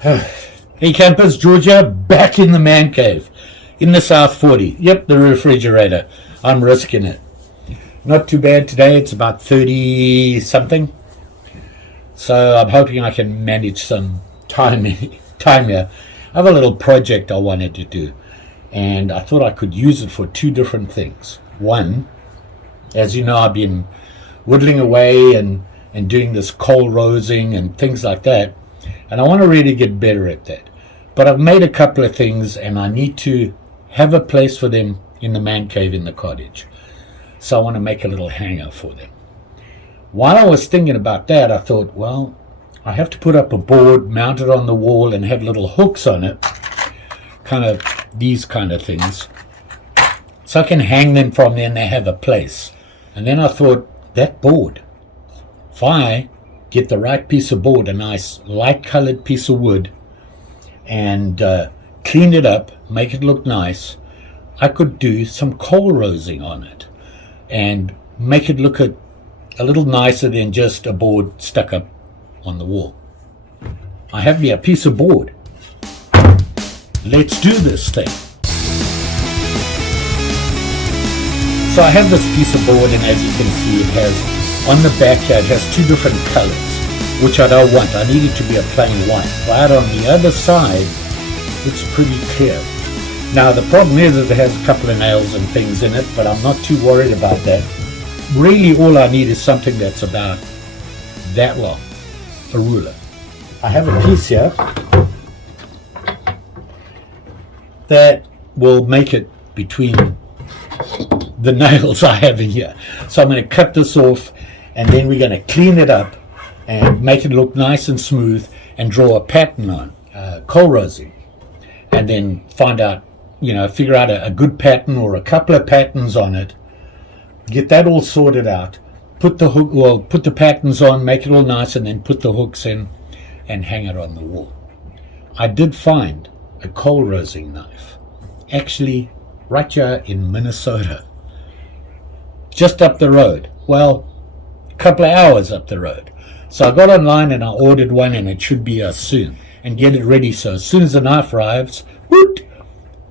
Hey campers, Georgia, back in the man cave, in the South 40. Yep, the refrigerator. I'm risking it. Not too bad today, it's about 30 something. So I'm hoping I can manage some time here. I have a little project I wanted to do, and I thought I could use it for two different things. One, as you know, I've been whittling away and doing this Kolrosing and things like that, and I want to really get better at that. But I've made a couple of things, and I need to have a place for them in the man cave in the cottage. So I want to make a little hanger for them. While I was thinking about that, I thought, well, I have to put up a board, mount it on the wall, and have little hooks on it, kind of these kind of things, so I can hang them from there and they have a place. And then I thought, that board, if I get the right piece of board, a nice light colored piece of wood, and clean it up, make it look nice, I could do some Kolrosing on it and make it look a little nicer than just a board stuck up on the wall. I have me a piece of board. Let's do this thing. So I have this piece of board, and as you can see, it has, on the back here, it has two different colors, which I don't want. I need it to be a plain white. Right on the other side, it's pretty clear. Now the problem is that it has a couple of nails and things in it, but I'm not too worried about that. Really all I need is something that's about that long, a ruler. I have a piece here that will make it between the nails I have in here. So I'm going to cut this off, and then we're going to clean it up and make it look nice and smooth and draw a pattern on, Kolrosing, and then find out, figure out a good pattern or a couple of patterns on it, get that all sorted out, put the patterns on, make it all nice, and then put the hooks in and hang it on the wall. I did find a Kolrosing knife, actually right here in Minnesota, just up the road, well, a couple of hours up the road. So I got online and I ordered one, and it should be here soon, and get it ready so as soon as the knife arrives, whoop,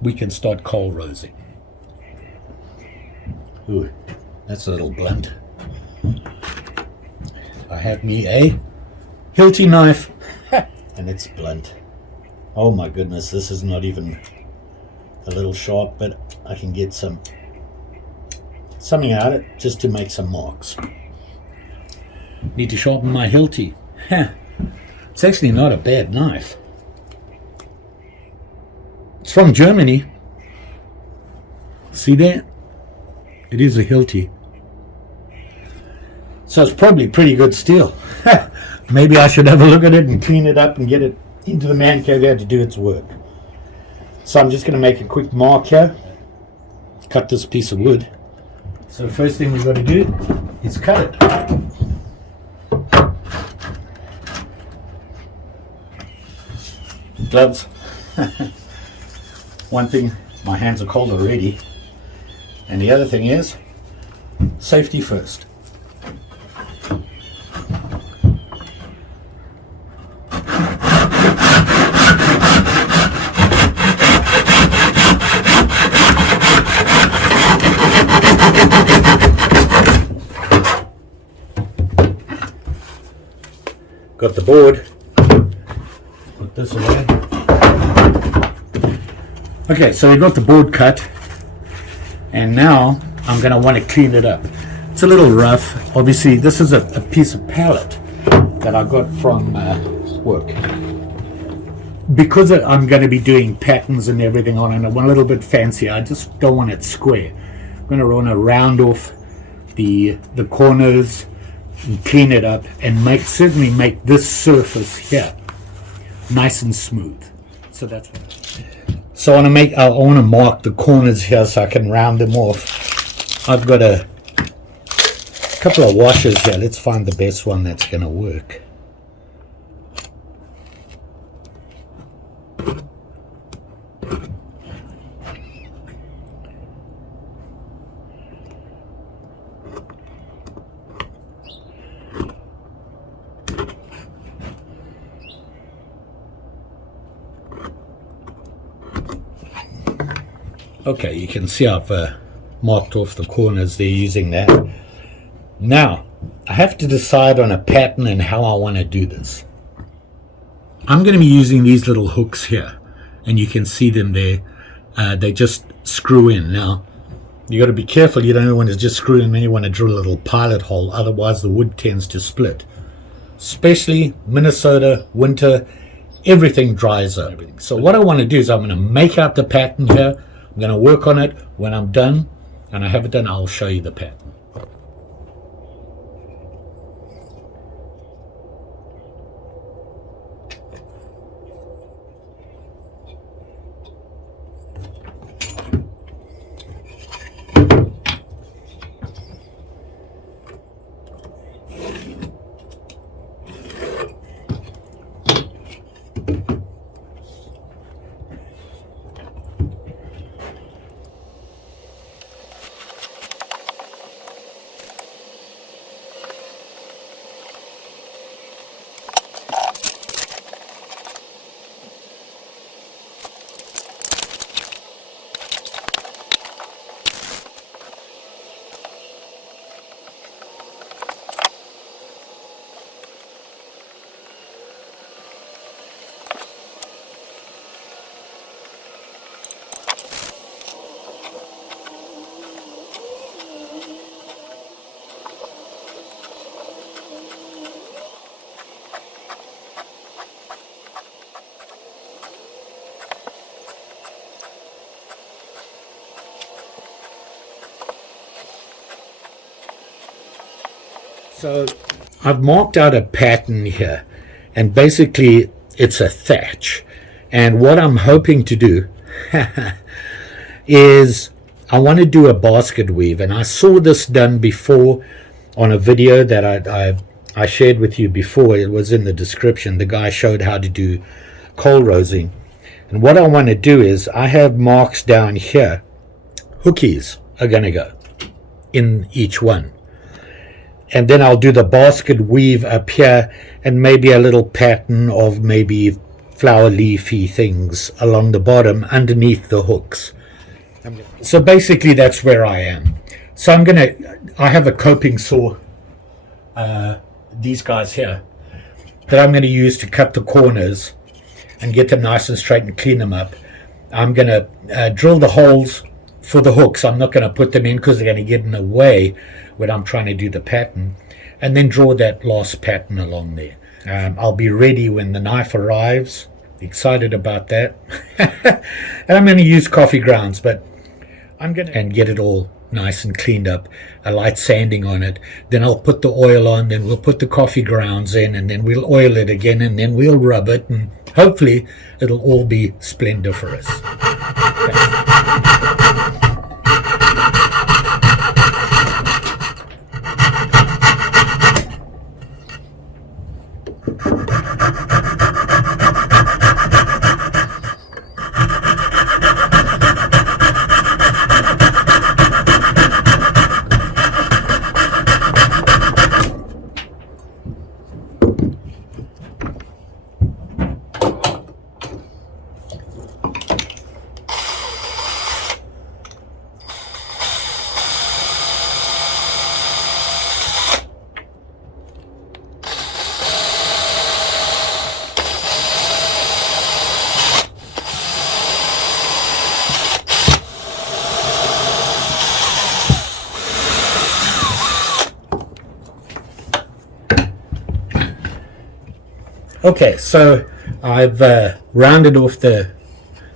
we can start Kolrosing. Ooh, that's a little blunt. I have me a Hilti knife, and it's blunt. Oh my goodness, this is not even a little sharp, but I can get something out of it just to make some marks. Need to sharpen my Hilti. It's actually not a bad knife. It's from Germany. See there? It is a Hilti. So it's probably pretty good steel. Maybe I should have a look at it and clean it up and get it into the man cave here to do its work. So I'm just going to make a quick mark here. Cut this piece of wood. So the first thing we've got to do is cut it. Gloves. One thing, my hands are cold already. And the other thing is, safety first. Got the board. Put this away. Okay, so we got the board cut, and now I'm going to want to clean it up. It's a little rough. Obviously, this is a piece of pallet that I got from work. Because I'm going to be doing patterns and everything on it, I want a little bit fancy. I just don't want it square. I'm going to want to round off the corners and clean it up, and certainly make this surface here nice and smooth. So that's what I want to mark the corners here so I can round them off. I've got a couple of washers here. Let's find the best one that's going to work. Okay, you can see I've marked off the corners there using that. Now, I have to decide on a pattern and how I want to do this. I'm going to be using these little hooks here, and you can see them there. They just screw in. Now, you got to be careful. You don't want to just screw in when you want to drill a little pilot hole, otherwise the wood tends to split. Especially Minnesota, winter, everything dries up. So what I want to do is I'm going to make out the pattern here. I'm going to work on it. When I'm done, and I have it done, I'll show you the pattern. So I've marked out a pattern here, and basically it's a thatch. And what I'm hoping to do is I want to do a basket weave, and I saw this done before on a video that I shared with you before. It was in the description. The guy showed how to do Kolrosing. And what I want to do is I have marks down here. Hookies are going to go in each one. And then I'll do the basket weave up here, and maybe a little pattern of maybe flower leafy things along the bottom underneath the hooks. So basically that's where I am. So I have a coping saw, these guys here, that I'm going to use to cut the corners and get them nice and straight and clean them up. I'm going to drill the holes for the hooks. I'm not going to put them in because they're going to get in the way when I'm trying to do the pattern, and then draw that last pattern along there. I'll be ready when the knife arrives. Excited about that. And I'm going to use coffee grounds, but I'm going to get it all nice and cleaned up, a light sanding on it. Then I'll put the oil on, then we'll put the coffee grounds in, and then we'll oil it again, and then we'll rub it, and hopefully it'll all be splendiferous. Okay, so I've rounded off the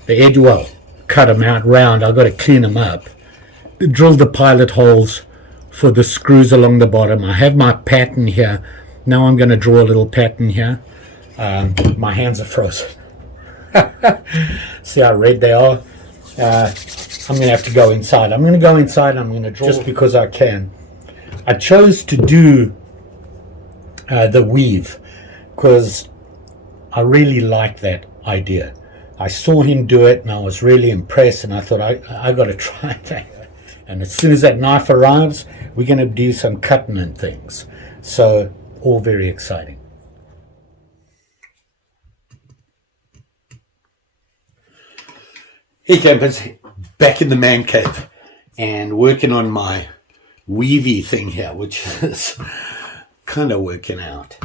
edge, well, cut them out round. I've got to clean them up. Drill the pilot holes for the screws along the bottom. I have my pattern here. Now I'm going to draw a little pattern here. My hands are frozen. See how red they are? I'm going to have to go inside. I'm going to go inside and I'm going to draw just because I can. I chose to do the weave because I really like that idea. I saw him do it and I was really impressed, and I thought I got to try that. And as soon as that knife arrives, we're going to do some cutting and things. So all very exciting. Hey campers, back in the man cave and working on my weavy thing here, which is kind of working out.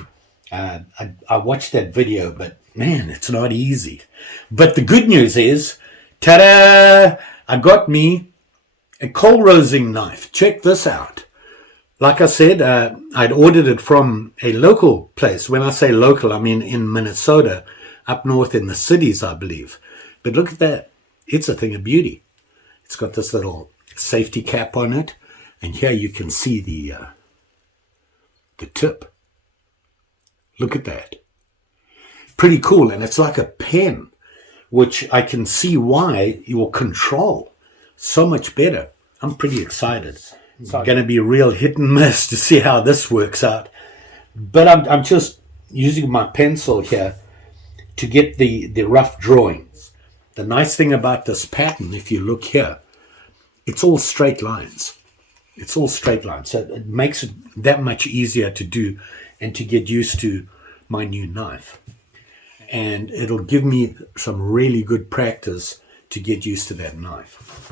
I watched that video, but man, it's not easy. But the good news is, ta-da! I got me a Kolrosing knife. Check this out. Like I said, I'd ordered it from a local place. When I say local, I mean in Minnesota, up north in the cities, I believe. But look at that. It's a thing of beauty. It's got this little safety cap on it. And here you can see the tip. Look at that. Pretty cool. And it's like a pen, which I can see why your control so much better. I'm pretty excited. It's going to be a real hit and miss to see how this works out. But I'm just using my pencil here to get the rough drawings. The nice thing about this pattern, if you look here, it's all straight lines. It's all straight lines. So it makes it that much easier to do and to get used to my new knife. And it'll give me some really good practice to get used to that knife.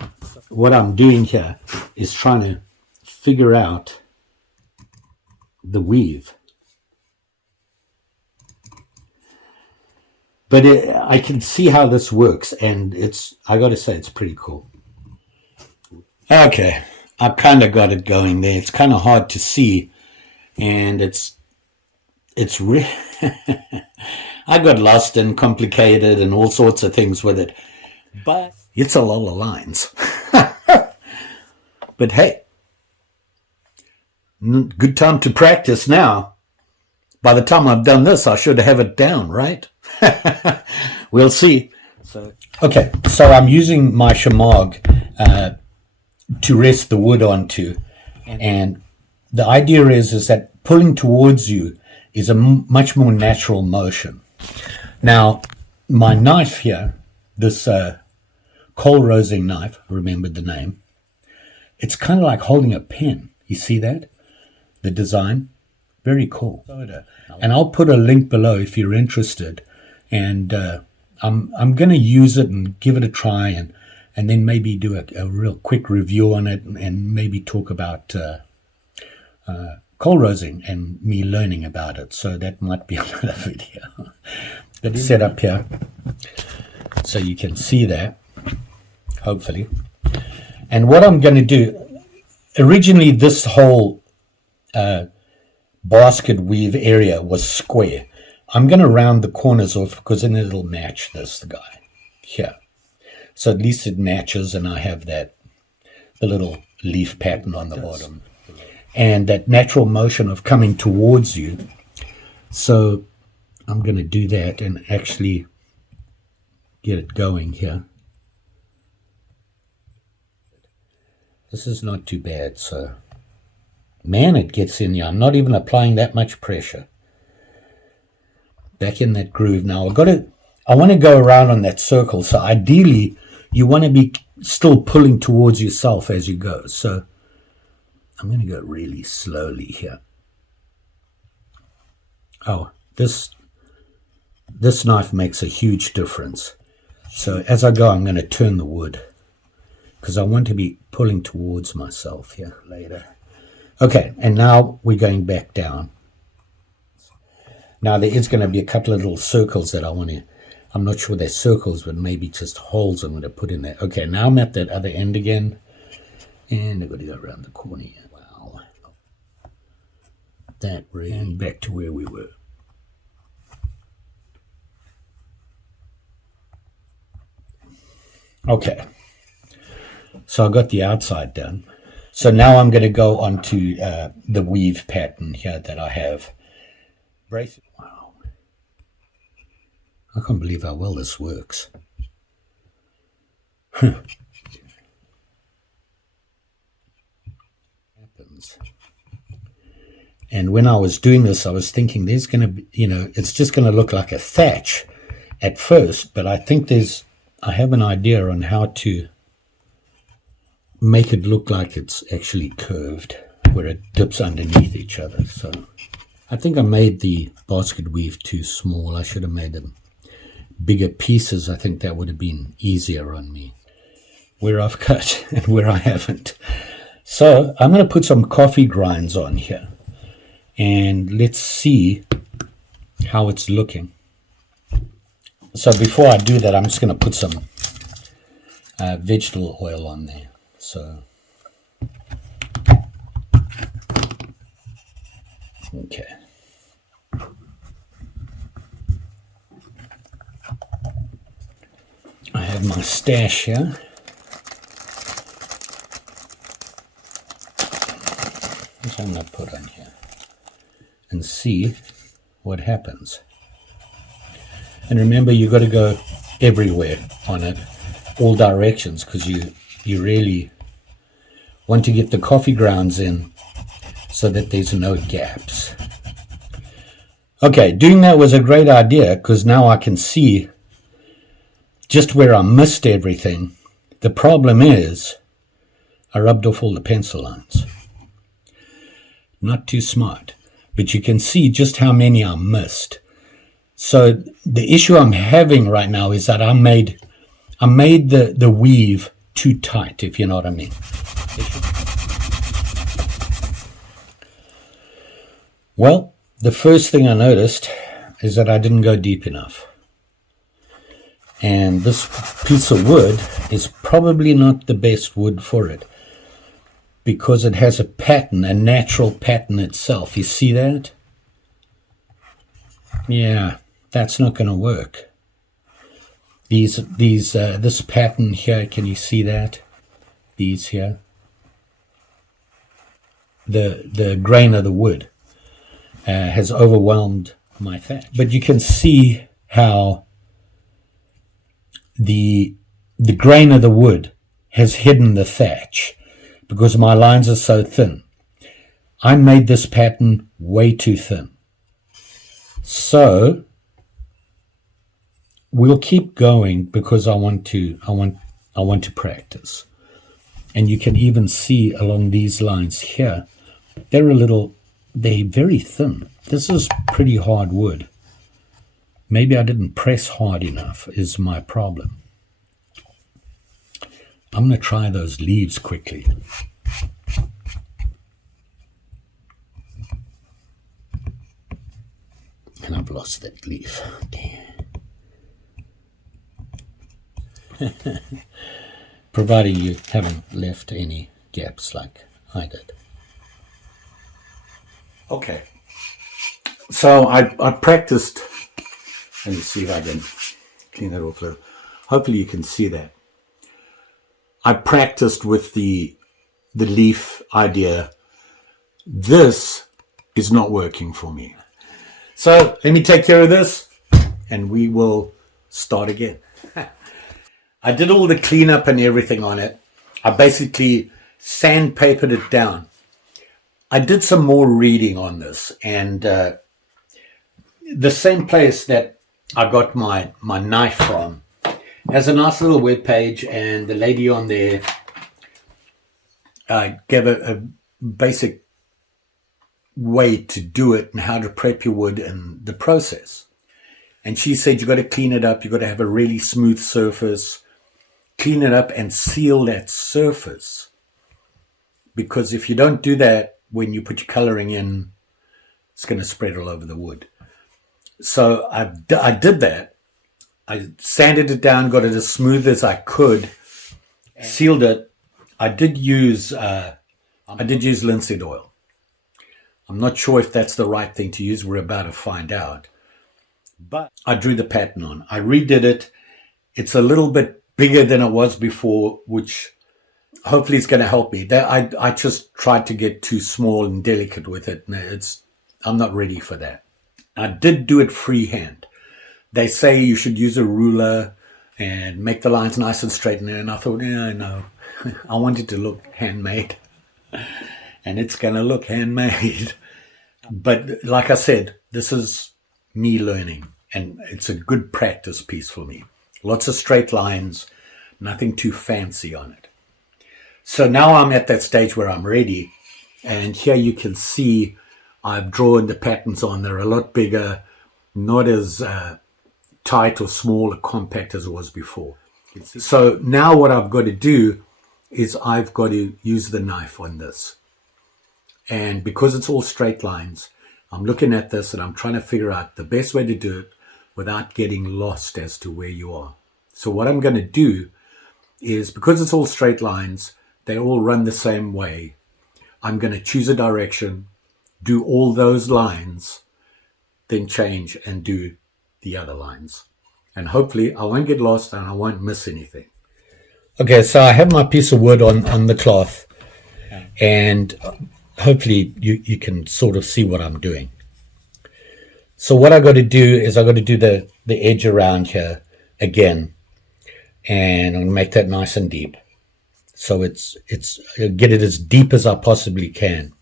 What I'm doing here is trying to figure out the weave. But I can see how this works, and I got to say, it's pretty cool. Okay, I've kind of got it going there. It's kind of hard to see, and it's I got lost and complicated and all sorts of things with it, but it's a lot of lines. But hey, good time to practice now. By the time I've done this, I should have it down, right? We'll see. Okay, so I'm using my shamag to rest the wood onto, and the idea is that pulling towards you is a much more natural motion. Now, my knife here, this Kolrosing knife, remembered the name, it's kind of like holding a pen. You see that? The design? Very cool. And I'll put a link below if you're interested. And I'm going to use it and give it a try and then maybe do a real quick review on it and maybe talk about Kolrosing and me learning about it. So that might be another video. Let's set up here so you can see that, hopefully. And what I'm going to do, originally this whole basket weave area was square. I'm going to round the corners off because then it'll match this guy here. So at least it matches, and I have the little leaf pattern on the bottom. And that natural motion of coming towards you. So I'm going to do that and actually get it going here. This is not too bad, so man, it gets in you. I'm not even applying that much pressure. Back in that groove now. I want to go around on that circle, so ideally you want to be still pulling towards yourself as you go. So I'm going to go really slowly here. Oh, this knife makes a huge difference. So as I go, I'm going to turn the wood because I want to be pulling towards myself here later. Okay, and now we're going back down. Now there is going to be a couple of little circles that I'm not sure they're circles, but maybe just holes I'm going to put in there. Okay, now I'm at that other end again. And I'm going to go around the corner here. Wow. That really, and back to where we were. Okay. So I got the outside done. So now I'm going to go on to the weave pattern here that I have. Brace. Wow. I can't believe how well this works. Happens. And when I was doing this, I was thinking there's going to be, it's just going to look like a thatch at first, but I think I have an idea on how to make it look like it's actually curved, where it dips underneath each other. So I think I made the basket weave too small. I should have made them bigger pieces. I think that would have been easier on me. where I've cut and where I haven't. So I'm going to put some coffee grinds on here, and let's see how it's looking. So before I do that, I'm just going to put some vegetable oil on there. So, okay. I have my stash here. Which I'm going to put on here and see what happens. And remember, you've got to go everywhere on it, all directions, because you really want to get the coffee grounds in so that there's no gaps. Okay, doing that was a great idea, because now I can see just where I missed everything. The problem is I rubbed off all the pencil lines. Not too smart, but you can see just how many I missed. So the issue I'm having right now is that I made the weave too tight, if you know what I mean. Well, the first thing I noticed is that I didn't go deep enough. And this piece of wood is probably not the best wood for it, because it has a pattern, a natural pattern itself. You see that? Yeah, that's not going to work. This pattern here, can you see that? These here. The grain of the wood has overwhelmed my thatch. But you can see how the grain of the wood has hidden the thatch, because my lines are so thin. I made this pattern way too thin. So we'll keep going, because I want to practice. And you can even see along these lines here, they're very thin. This is pretty hard wood. Maybe I didn't press hard enough is my problem. I'm going to try those leaves quickly. And I've lost that leaf. Providing you haven't left any gaps like I did. Okay. So I practiced. Let me see if I can clean that off a little. Hopefully you can see that. I practiced with the leaf idea. This is not working for me. So let me take care of this and we will start again. I did all the cleanup and everything on it. I basically sandpapered it down. I did some more reading on this, and the same place that I got my knife from has a nice little web page, and the lady on there gave a basic way to do it and how to prep your wood and the process. And she said you got to clean it up, you got to have a really smooth surface, clean it up and seal that surface, because if you don't do that when you put your coloring in, it's going to spread all over the wood. So I did that. I sanded it down, got it as smooth as I could, sealed it. I did use linseed oil. I'm not sure if that's the right thing to use. We're about to find out. But I drew the pattern on. I redid it. It's a little bit bigger than it was before, which hopefully is going to help me. I just tried to get too small and delicate with it. I'm not ready for that. I did do it freehand. They say you should use a ruler and make the lines nice and straight. And I thought, yeah, no. I want it to look handmade. And it's going to look handmade. But like I said, this is me learning. And it's a good practice piece for me. Lots of straight lines, nothing too fancy on it. So now I'm at that stage where I'm ready. And here you can see I've drawn the patterns on. They're a lot bigger, not as tight or small or compact as it was before. So now what I've got to do is I've got to use the knife on this. And because it's all straight lines, I'm looking at this and I'm trying to figure out the best way to do it without getting lost as to where you are. So what I'm going to do is, because it's all straight lines, they all run the same way. I'm going to choose a direction, do all those lines, then change and do the other lines. And hopefully I won't get lost and I won't miss anything. Okay, so I have my piece of wood on the cloth, and hopefully you can sort of see what I'm doing. So what I got to do is I got to do the edge around here again, and I'm going to make that nice and deep. So it's get it as deep as I possibly can.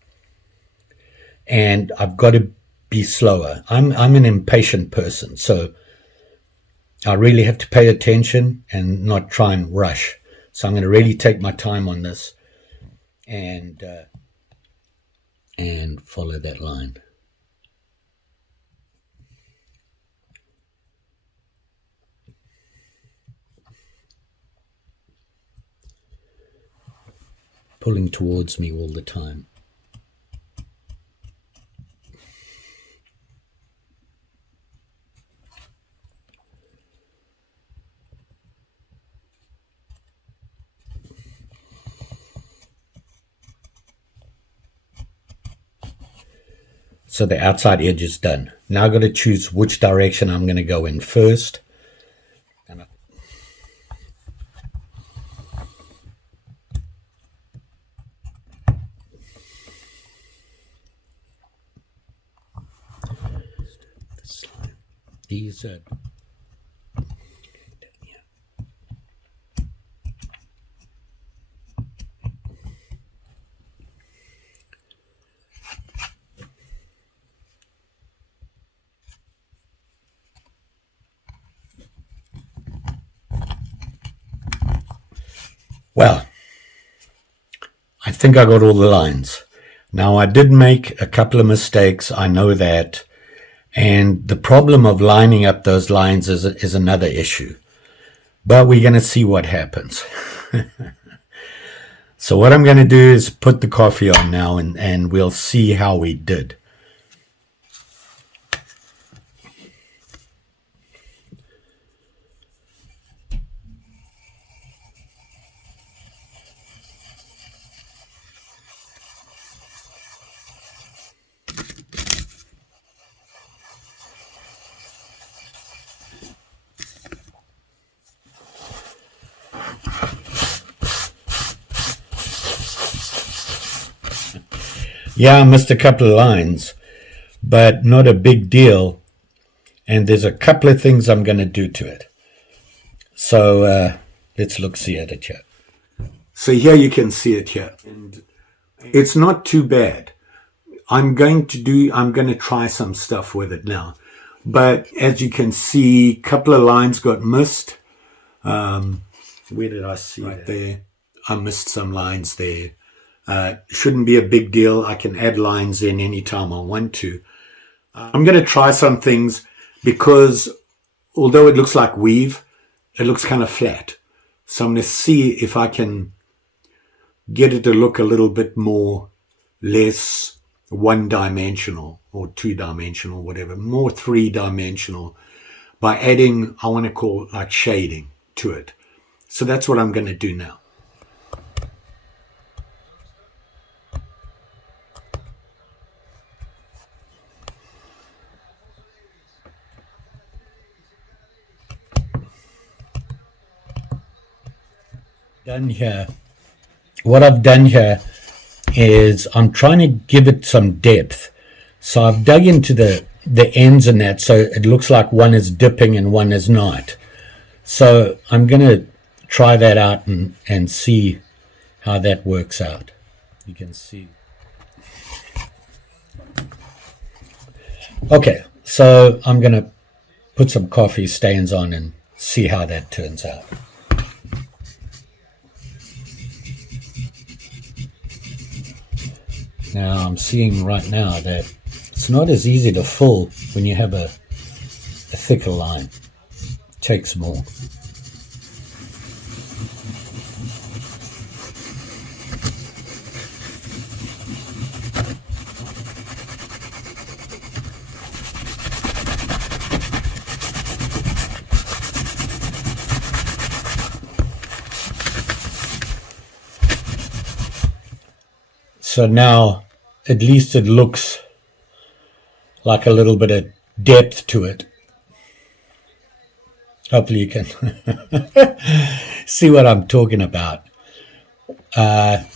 And I've got to be slower. I'm an impatient person, so I really have to pay attention and not try and rush. So I'm going to really take my time on this and follow that line. Pulling towards me all the time. So the outside edge is done. Now I've got to choose which direction I'm going to go in first. These are well, I think I got all the lines. Now I did make a couple of mistakes, I know that. And the problem of lining up those lines is another issue. But we're going to see what happens. So what I'm going to do is put the coffee on now, and we'll see how we did. Yeah, I missed a couple of lines, but not a big deal. And there's a couple of things I'm going to do to it. So let's see at it here. So here you can see it here. And it's not too bad. I'm going to try some stuff with it now. But as you can see, a couple of lines got missed. Where did I see right that? There. I missed some lines there. Shouldn't be a big deal. I can add lines in anytime I want to. I'm going to try some things because although it looks like weave, it looks kind of flat. So I'm going to see if I can get it to look a little bit less one-dimensional or two-dimensional, whatever, more three-dimensional by adding, I want to call it like shading to it. So that's what I'm going to do now. Done here. What I've done here is I'm trying to give it some depth. So I've dug into the ends and that, so it looks like one is dipping and one is not. So I'm going to try that out and see how that works out. You can see. Okay, so I'm going to put some coffee stains on and see how that turns out. Now I'm seeing right now that it's not as easy to full when you have a thicker line. It takes more. So now at least it looks like a little bit of depth to it. Hopefully you can see what I'm talking about.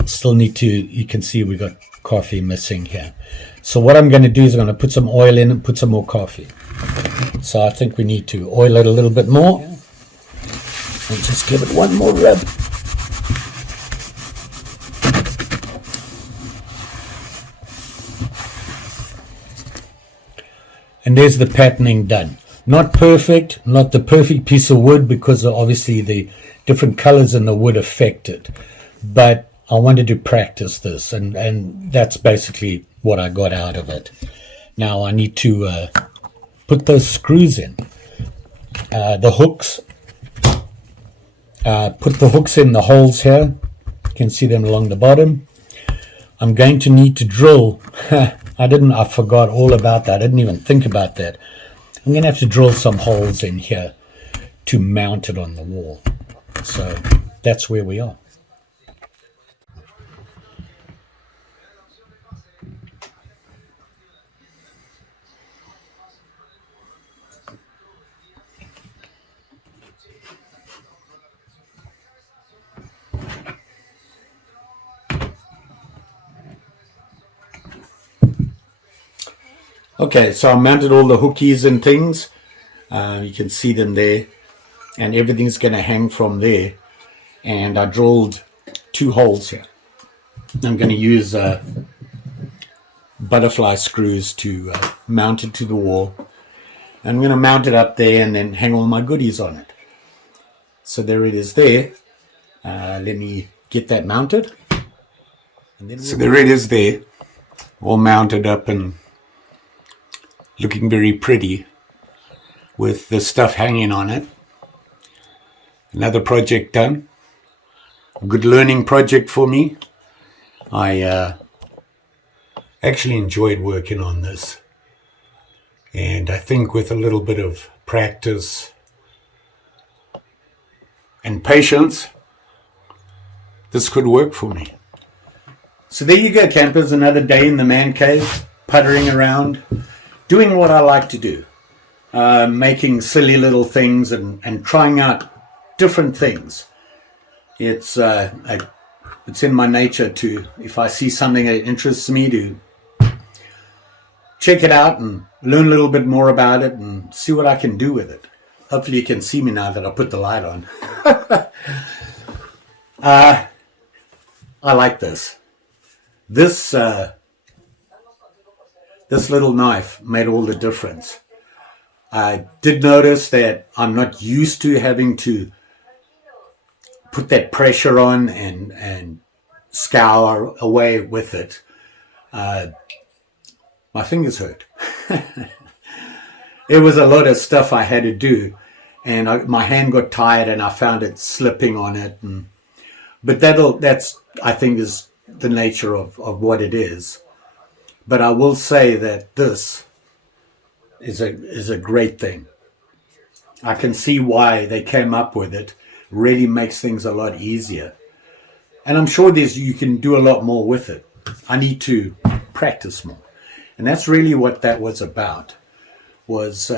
Still need to, you can see we got coffee missing here. So what I'm going to do is I'm going to put some oil in and put some more coffee. So I think we need to oil it a little bit more. And just give it one more rub. And there's the patterning done. Not perfect, not the perfect piece of wood, because obviously the different colors in the wood affect it. But I wanted to practice this, and that's basically what I got out of it. Now I need to put those screws in. The hooks. Put the hooks in the holes here. You can see them along the bottom. I'm going to need to drill. I forgot all about that. I didn't even think about that. I'm going to have to drill some holes in here to mount it on the wall. So that's where we are. Okay, so I mounted all the hookies and things. You can see them there. And everything's going to hang from there. And I drilled 2 holes here. I'm going to use butterfly screws to mount it to the wall. I'm going to mount it up there and then hang all my goodies on it. So there it is there. Let me get that mounted. So there it is there. All mounted up and looking very pretty with the stuff hanging on it. Another project done. A good learning project for me. I actually enjoyed working on this. And I think with a little bit of practice and patience, this could work for me. So there you go, campers. Another day in the man cave, puttering around, doing what I like to do, making silly little things and trying out different things. It's in my nature to, if I see something that interests me, to check it out and learn a little bit more about it and see what I can do with it. Hopefully you can see me now that I put the light on. I like this. This little knife made all the difference. I did notice that I'm not used to having to put that pressure on and scour away with it. My fingers hurt. It was a lot of stuff I had to do, and my hand got tired and I found it slipping on it. But that's I think is the nature of what it is. But I will say that this is a great thing. I can see why they came up with it. Really makes things a lot easier. And I'm sure you can do a lot more with it. I need to practice more. And that's really what that was about, was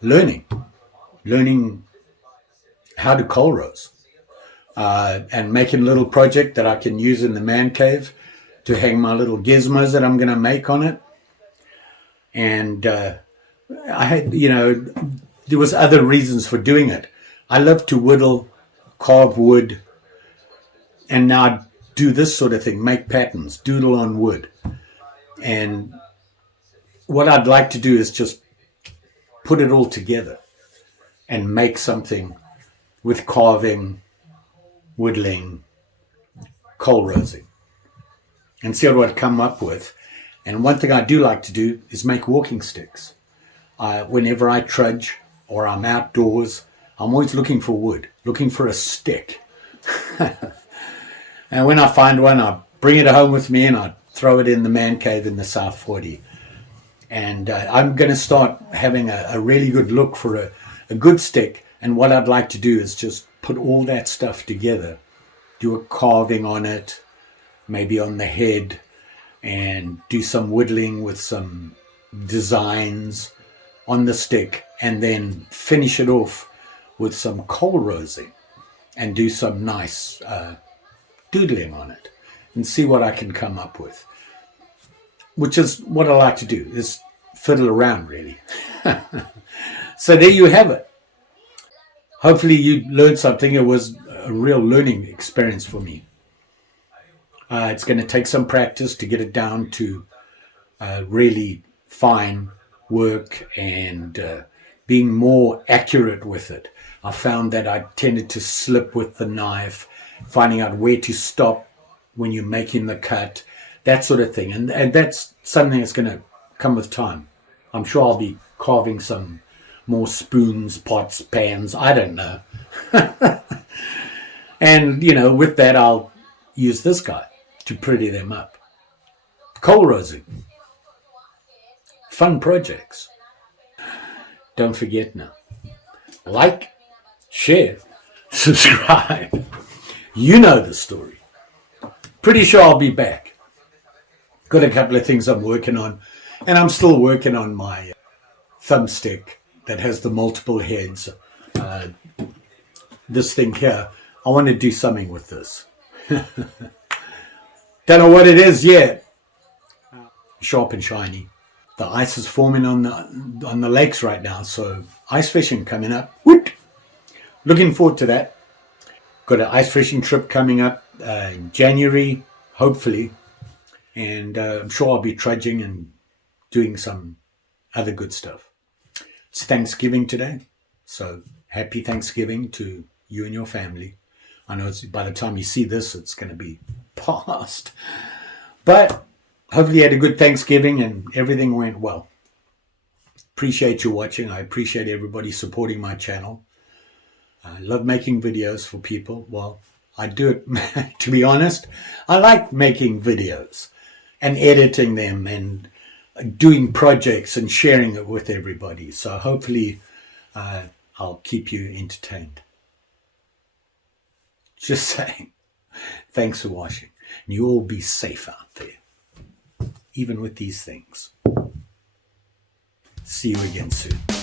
learning how to Kolros. And making a little project that I can use in the man cave to hang my little gizmos that I'm going to make on it. And I had, there was other reasons for doing it. I love to whittle, carve wood, and now do this sort of thing, make patterns, doodle on wood. And what I'd like to do is just put it all together and make something with carving, whittling, Kolrosing, and see what I'd come up with. And one thing I do like to do is make walking sticks. Whenever I trudge or I'm outdoors, I'm always looking for wood, looking for a stick. And when I find one, I bring it home with me and I throw it in the man cave in the South 40. And I'm going to start having a really good look for a good stick. And what I'd like to do is just put all that stuff together, do a carving on it, maybe on the head, and do some whittling with some designs on the stick, and then finish it off with some Kolrosing and do some nice doodling on it and see what I can come up with, which is what I like to do, is fiddle around really. So there you have it. Hopefully you learned something. It was a real learning experience for me. It's going to take some practice to get it down to really fine work and being more accurate with it. I found that I tended to slip with the knife, finding out where to stop when you're making the cut, that sort of thing. And that's something that's going to come with time. I'm sure I'll be carving some more spoons, pots, pans, I don't know. And, you know, with that, I'll use this guy to pretty them up. Kolrosing. Fun projects. Don't forget now. Like, share, subscribe. You know the story. Pretty sure I'll be back. Got a couple of things I'm working on. And I'm still working on my thumbstick that has the multiple heads. This thing here, I want to do something with this. Don't know what it is yet. Sharp and shiny. The ice is forming on the lakes right now, so ice fishing coming up. Whoop! Looking forward to that. Got an ice fishing trip coming up in January, hopefully, and I'm sure I'll be trudging and doing some other good stuff. It's Thanksgiving today, so happy Thanksgiving to you and your family. I know by the time you see this, it's going to be past, but hopefully you had a good Thanksgiving and everything went well. Appreciate you watching. I appreciate everybody supporting my channel. I love making videos for people. Well, I do it, to be honest, I like making videos and editing them and doing projects and sharing it with everybody. So hopefully I'll keep you entertained. Just saying. Thanks for watching. And you all be safe out there, even with these things. See you again soon.